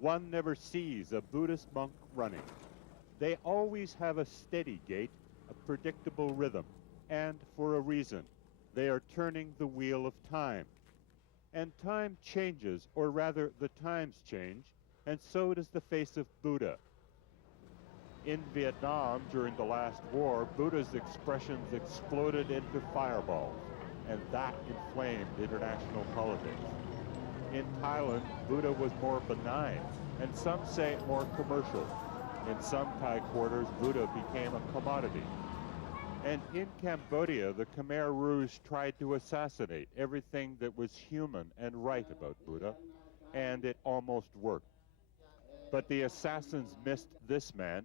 One never sees a Buddhist monk running. They always have a steady gait, a predictable rhythm, and for a reason. They are turning the wheel of time. And time changes, or rather the times change, and so does the face of Buddha. In Vietnam during the last war, Buddha's expressions exploded into fireballs, and that inflamed international politics. In Thailand, Buddha was more benign, and some say more commercial. In some Thai quarters, Buddha became a commodity. And in Cambodia, the Khmer Rouge tried to assassinate everything that was human and right about Buddha, and it almost worked. But the assassins missed this man.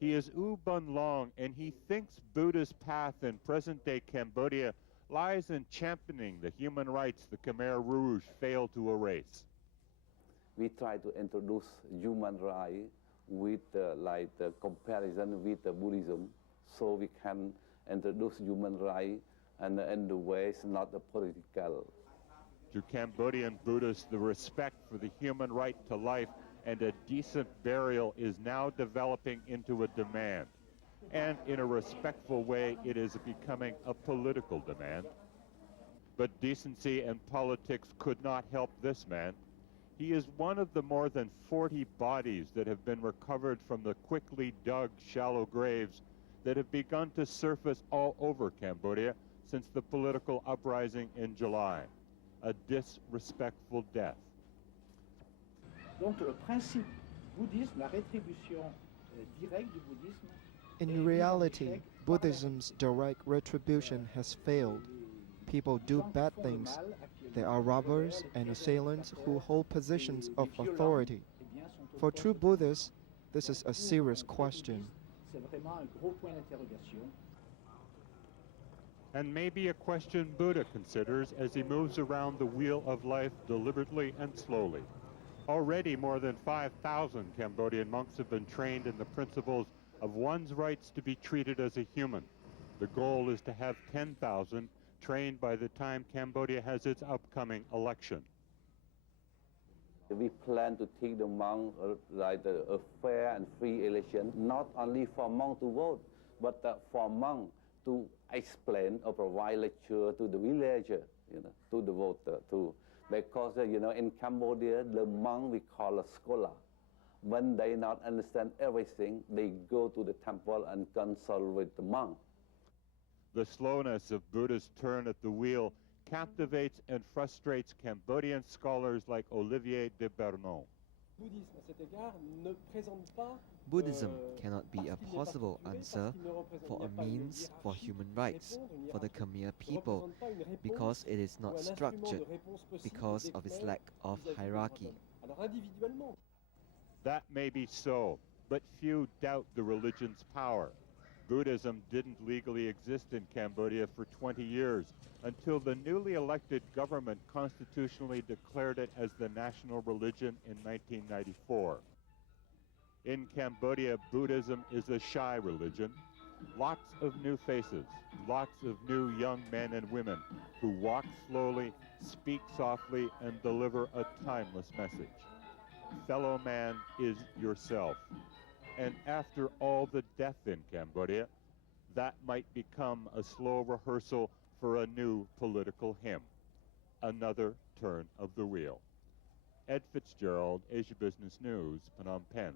He is U Bun Long, and he thinks Buddha's path in present-day Cambodia lies in championing the human rights the Khmer Rouge failed to erase. We try to introduce human rights with the comparison with Buddhism, so we can introduce human rights and in the ways not political. To Cambodian Buddhists, the respect for the human right to life and a decent burial is now developing into a demand. And in a respectful way, it is becoming a political demand. But decency and politics could not help this man. He is one of the more than 40 bodies that have been recovered from the quickly dug shallow graves that have begun to surface all over Cambodia since the political uprising in July. A disrespectful death. Donc le principe bouddhisme, la rétribution directe du bouddhisme. In reality, Buddhism's direct retribution has failed. People do bad things. There are robbers and assailants who hold positions of authority. For true Buddhists, this is a serious question. And maybe a question Buddha considers as he moves around the wheel of life deliberately and slowly. Already more than 5,000 Cambodian monks have been trained in the principles of one's rights to be treated as a human. The goal is to have 10,000 trained by the time Cambodia has its upcoming election. We plan to teach the monks a fair and free election, not only for monks to vote, but for monks to explain or provide lecture to the villager, to the voter, because in Cambodia the monk we call a scholar. When they not understand everything, they go to the temple and consult with the monk. The slowness of Buddha's turn at the wheel captivates and frustrates Cambodian scholars like Olivier de Bernon. Buddhism cannot be a possible answer for a means for human rights for the Khmer people because it is not structured, because of its lack of hierarchy. That may be so, but few doubt the religion's power. Buddhism didn't legally exist in Cambodia for 20 years until the newly elected government constitutionally declared it as the national religion in 1994. In Cambodia, Buddhism is a shy religion. Lots of new faces, lots of new young men and women who walk slowly, speak softly, and deliver a timeless message. Fellow man is yourself. And after all the death in Cambodia, that might become a slow rehearsal for a new political hymn, another turn of the wheel. Ed Fitzgerald, Asia Business News, Phnom Penh.